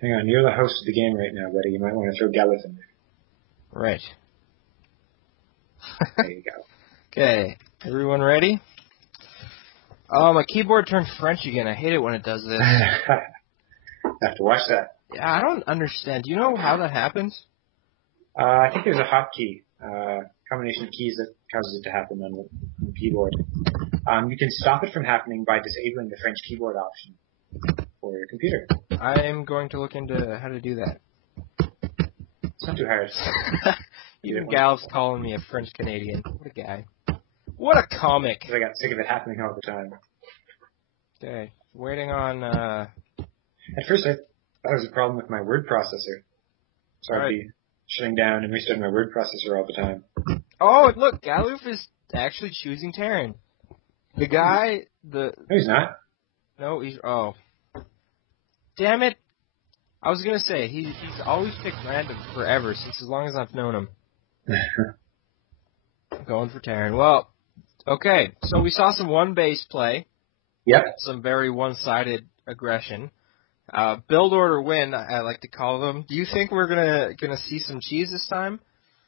Hang on, you're the host of the game right now, buddy. You might want to throw Galuf in there. Right. There you go. Okay, everyone ready? Oh, my keyboard turned French again. I hate it when it does this. Have to watch that. Yeah, I don't understand. Do you know how that happens? I think there's a hotkey, combination of keys that causes it to happen on the keyboard. You can stop it from happening by disabling the French keyboard option for your computer. I'm going to look into how to do that. It's not too hard. Even Galuf's calling me a French Canadian. What a guy. What a comic. I got sick of it happening all the time. Okay, waiting on... At first, I thought it was a problem with my word processor. So I'd be shutting down and restarting my word processor all the time. Oh, look, Galuf is actually choosing Terran. The guy, No, he's not. No, he's... Oh. Damn it. I was going to say, he's always picked random forever, since as long as I've known him. Going for Terran. Well, okay, so we saw some one-base play. Yep. Some very one-sided aggression. Build order win, I like to call them. Do you think we're gonna see some cheese this time?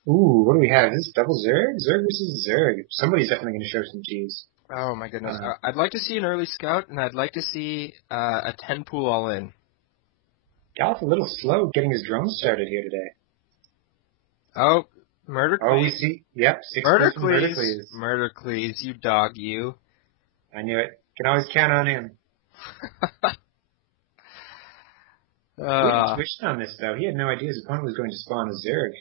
Ooh, what do we have? Is this double Zerg? Zerg versus Zerg. Somebody's definitely going to show some cheese. Oh my goodness. I'd like to see an early scout, and I'd like to see a 10 pool all in. Galuf a little slow getting his drones started here today. Oh, Murdercles. Oh, we see. Yep, 6 Murdercles. Murdercles, you dog, you. I knew it. Can always count on him. He switched on this, though. He had no idea his opponent was going to spawn a Zerg.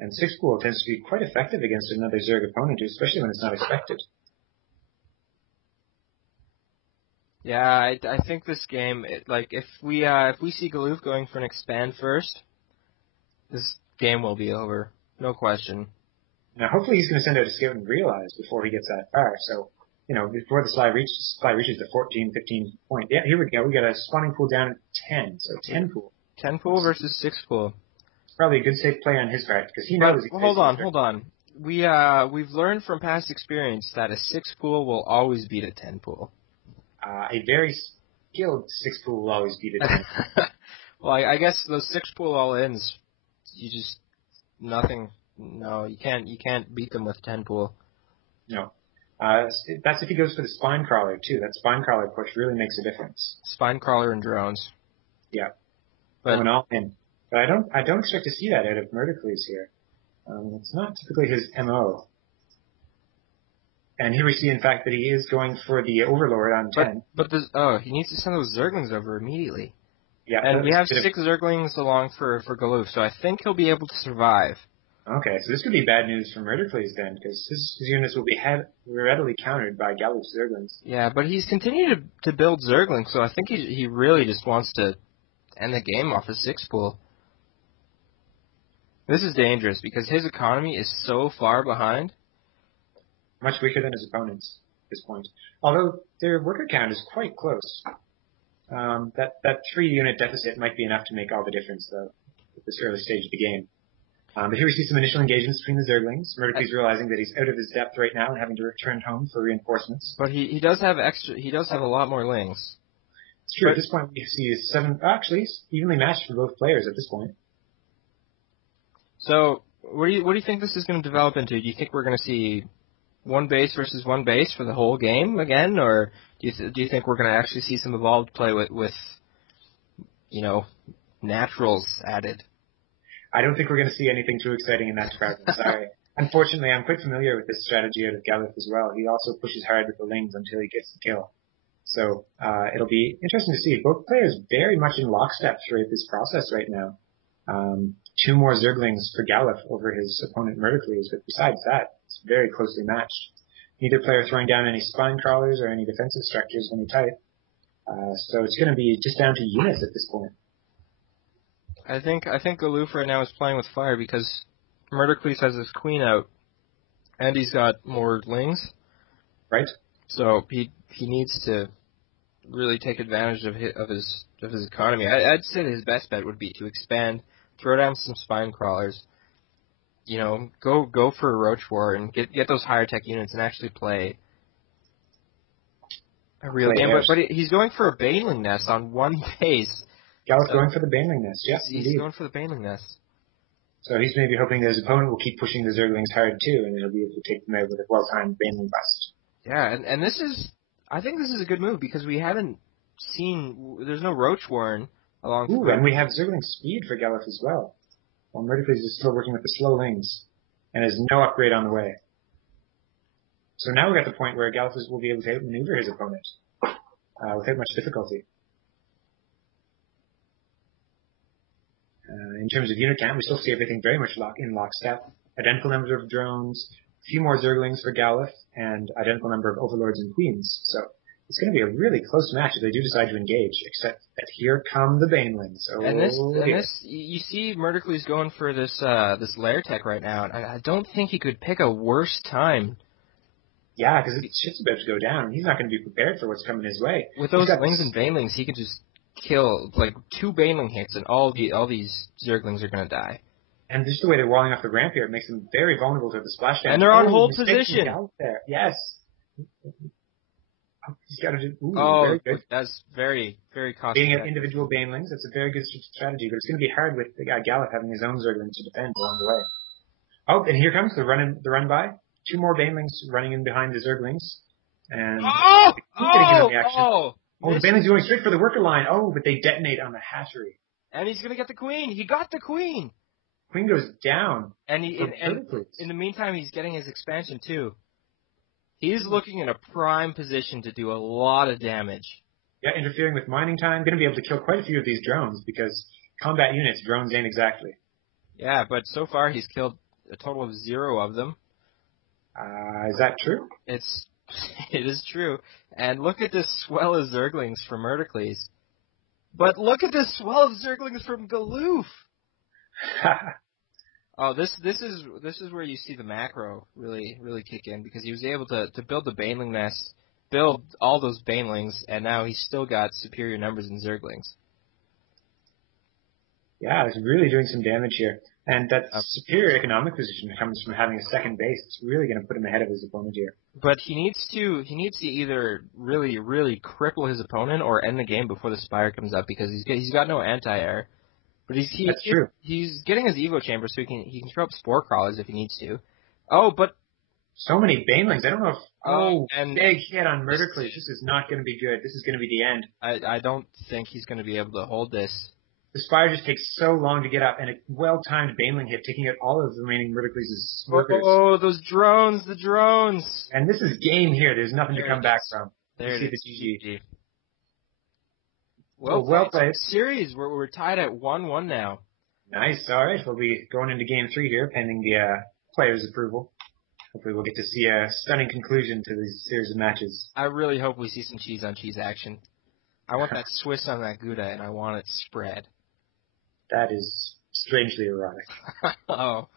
And 6 pool tends to be quite effective against another Zerg opponent, especially when it's not expected. Yeah, I think this game, if we see Galuf going for an expand first, this game will be over. No question. Now, hopefully he's going to send out a scout and realize before he gets that far. So, before the fly reaches the 14, 15 point. Yeah, here we go. We got a spawning pool down at 10. So 10 pool. 10 pool versus 6 pool. Probably a good safe play on his part because he knows. Hold on. We've learned from past experience that a 6 pool will always beat a 10 pool. A very skilled 6 pool will always beat a 10. Well, I guess those 6 pool all-ins, no, you can't beat them with 10 pool. No. That's if he goes for the spine crawler too. That spine crawler push really makes a difference. Spine crawler and drones. Yeah. Going all in. But I don't expect to see that out of Murdercles here. It's not typically his MO. And here we see, in fact, that he is going for the Overlord on 10. But he needs to send those Zerglings over immediately. Yeah. And we have 6 Zerglings along for Galuf, so I think he'll be able to survive. Okay, so this could be bad news for Murdercles then, because his units will be readily countered by Galuf's Zerglings. Yeah, but he's continued to build Zerglings, so I think he really just wants to end the game off a 6 pool. This is dangerous, because his economy is so far behind. Much weaker than his opponents at this point. Although their worker count is quite close. That 3-unit deficit might be enough to make all the difference, though, at this early stage of the game. But here we see some initial engagements between the Zerglings. Murdercles realizing that he's out of his depth right now and having to return home for reinforcements. But he does have a lot more lings. It's true. At this point, we see 7. Actually, it's evenly matched for both players at this point. So, what do you think this is going to develop into? Do you think we're going to see one base versus one base for the whole game again, or do you think we're going to actually see some evolved play with naturals added? I don't think we're going to see anything too exciting in that department. Sorry. Unfortunately, I'm quite familiar with this strategy out of Galuf as well. He also pushes hard with the lings until he gets the kill. So it'll be interesting to see. Both players very much in lockstep throughout this process right now. 2 more Zerglings for Galuf over his opponent Murdercles, but besides that, it's very closely matched. Neither player throwing down any spine crawlers or any defensive structures of any type. So it's going to be just down to units at this point. I think Galuf right now is playing with fire because Murdercles has his queen out, and he's got more lings. Right. So he needs to really take advantage of his economy. I'd say that his best bet would be to expand, throw down some spine crawlers, go for a Roach War and get those higher tech units and actually play a real game. But he's going for a Baneling Nest on one base. Galuf going for the Baneling Nest. Yes, he's indeed. going for the Baneling Nest. So he's maybe hoping that his opponent will keep pushing the Zerglings hard too, and he'll be able to take them out with a well-timed Baneling Bust. Yeah, and this is, I think this is a good move because we haven't seen, there's no Roach Warren along. Ooh, and we have Zergling Speed for Galuf as well. While Murdercles is still working with the Slowlings, and has no upgrade on the way. So now we're at the point where Galuf will be able to outmaneuver his opponent without much difficulty. In terms of unit count, we still see everything very much in lockstep. Identical number of drones, a few more Zerglings for Galuf, and identical number of Overlords and Queens. So it's going to be a really close match if they do decide to engage, except that here come the Banelings. Oh, and this, you see Murdercles going for this lair tech right now, and I don't think he could pick a worse time. Yeah, because shit's about to go down. He's not going to be prepared for what's coming his way. With those Lings and Banelings, he could just kill, like, 2 Baneling hits, and all these Zerglings are going to die. And just the way they're walling off the ramp here, it makes them very vulnerable to the splash damage. And they're on hold position. There. Yes. He's got to do. Ooh, very good. That's very, very costly. Being at individual Banelings, that's a very good strategy, but it's going to be hard with the guy Galuf having his own Zerglings to defend along the way. Oh, and here comes the run by. 2 more Banelings running in behind the Zerglings. And the Banelings going straight for the worker line. Oh, but they detonate on the hatchery. And he's going to get the Queen. He got the Queen. Queen goes down. And in the meantime, he's getting his expansion too. He's looking in a prime position to do a lot of damage. Yeah, interfering with mining time. Going to be able to kill quite a few of these drones because combat units, drones ain't exactly. Yeah, but so far he's killed a total of 0 of them. Is that true? It is true. And look at this swell of Zerglings from Murdercles. But look at this swell of Zerglings from Galuf. Oh, this is where you see the macro really kick in, because he was able to build the Baneling Nest, build all those Banelings, and now he's still got superior numbers in Zerglings. Yeah, he's really doing some damage here. And that superior economic position comes from having a second base. It's really going to put him ahead of his opponent here. But he needs to either really cripple his opponent or end the game before the Spire comes up, because he's got no anti-air. But that's true. He's getting his Evo Chamber, so he can throw up Spore Crawlers if he needs to. Oh, but so many Banelings. I don't know if and big hit on Murdercles. This is not going to be good. This is going to be the end. I don't think he's going to be able to hold this. The Spire just takes so long to get up, and a well-timed Baneling hit, taking out all of the remaining Murdercles' workers. Oh, the drones! And this is game here. There's nothing to come back from. There you it see is. the GG. Well played. Series, we're tied at 1-1 now. Nice. All right. We'll be going into Game 3 here, pending the players' approval. Hopefully we'll get to see a stunning conclusion to this series of matches. I really hope we see some cheese-on-cheese action. I want that Swiss on that Gouda, and I want it spread. That is strangely erotic. Oh.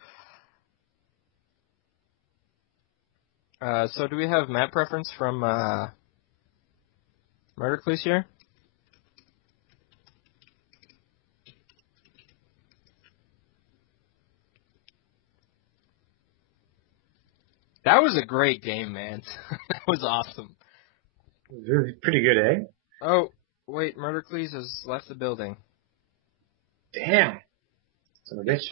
So do we have map preference from Murdercles here? That was a great game, man. That was awesome. It was pretty good, eh? Oh, wait, Murdercles has left the building. Damn. Son of a bitch.